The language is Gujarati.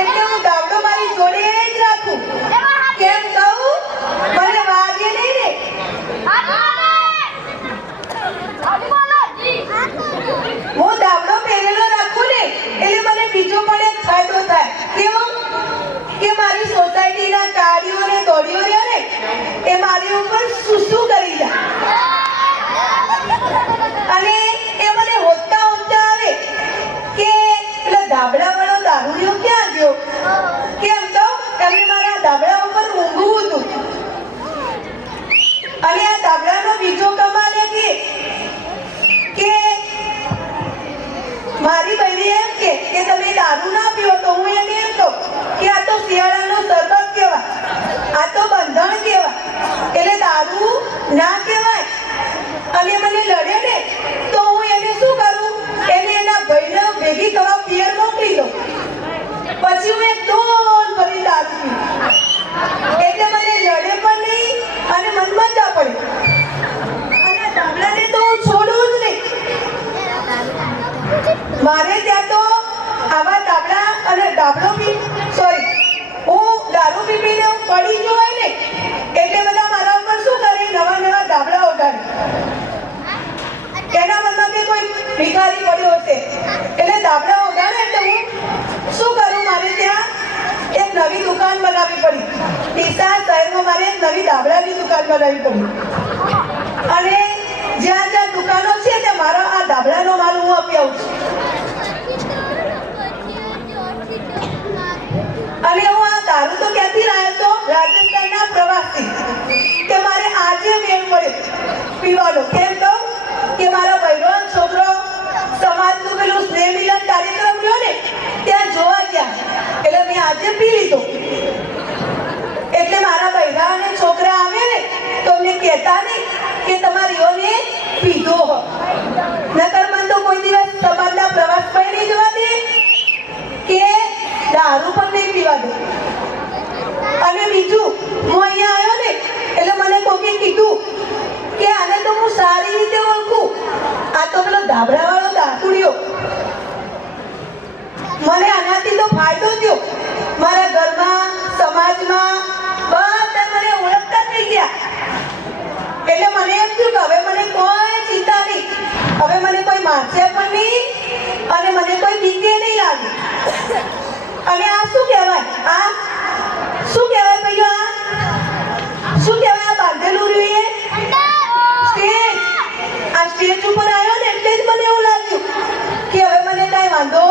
એટલે હું દાવડો મારી જોડે જ રાખું. કેમ કહું? મને વાગે નહીં ને. હું દાવડો પહેરેલો રાખું ને એટલે મને બીજો પણ એક ફાયદો થાય. કેવો? કે મારી સોસાયટીના કાળીઓ ને દોડીઓ રહ્યો ને એ મારી ઉપર સુસુ કરી જાય અને એ મને હોતા આવે કે પેલા ધાબળા વાળો દારૂડિયો ક્યાં ગયો? કેમ તો એમને મારા ધાબળા ઉપર ઊંઘવું હતું. અને આ ધાબળાનો બીજો કમાલ એ કે મારી બહેરી એમ કે તમે દારૂ ના પીવો તો હું એને એમ કહું કે આ તો શિયાળાનો શરબત કહેવાય, આ તો બંધણ કહેવાય, એટલે દારૂ ના કહેવાય. અને મને લડે ને તો હું એને શું કરું? એને એના ભાઈને ભેગી કરવા પિયર મોકલી દઉં. પછી હું એક ડોલ ભરી દારૂ પીઉં. એટલે મને લડે પણ નહીં અને મનમાં જ પડે. અને દાબલાને તો હું છોડું જ નહીં. મારે ત્યાં તો આવા દાબલા અને દાબલો હું દારૂ પીને હું પડી ગયો હોય ને એટલે બધા મારા ઉપર શું કરે? નવા દાબલા ઓગાડે. એના મનમાં કે કોઈ ભિખારી પડ્યો હશે એટલે દાબલા ઓગાડે. એટલે હું શું કરું? મારે ત્યાં એક નવી દુકાન બનાવવી પડી. ડીસા શહેરમાં મારે એક નવી દાબલાની દુકાન બનાવવી પડી. અને જ્યાં જ્યાં દુકાનો છે ત્યાં મારો આ દાબલાનો માલ હું આપી આવું છું. અને હું આ દારૂ તો ક્યાંથી લાવ્યો તો? રાજસ્થાનના પ્રવાસથી. કે મારે આજે મેળ પડે પીવાનો. કેમ તો કે મારા બહેનો છોકરો સમાજનું પેલું સ્નેહ મિલન કાર્યક્રમ રહ્યો ને ત્યાં જોવા ગયા એટલે મેં આજે પી લીધો. એટલે મારા બહેરા અને છોકરા આવે ને તો અમને કહેતા નહીં કે તમારી ઓને પીધો હોય. નકર મને તો કોઈ દિવસ સમાજના પ્રવાસ પર નહીં જવા દે કે દારૂ પણ નહીં પીવા દે. અને બીજું હું અહીંયા આવ્યો ને એટલે મને કોકે કીધું કે આને તો હું સારી રીતે ઓળખું. આ તો પેલો ધાબળા વાળો દારૂડિયો. મને આનાથી તો ફાયદો થયો. મારા ઘરમાં સમાજમાં બધા મને ઓળખતા થઈ ગયા. એટલે મને એમ થયું કે હવે મને કોઈ ચિંતા નહીં, હવે મને કોઈ મારશે પણ નહીં અને મને કોઈ બીકે નહીં લાગે. અને આ શું કહેવાય? આ શું કહેવાય ભાઈઓ? આ શું કહેવાય? આ બાંધેલું રહ્યું સ્ટેજ. આ સ્ટેજ ઉપર આવ્યો ને એટલે જ મને એવું લાગ્યું કે હવે મને કાંઈ વાંધો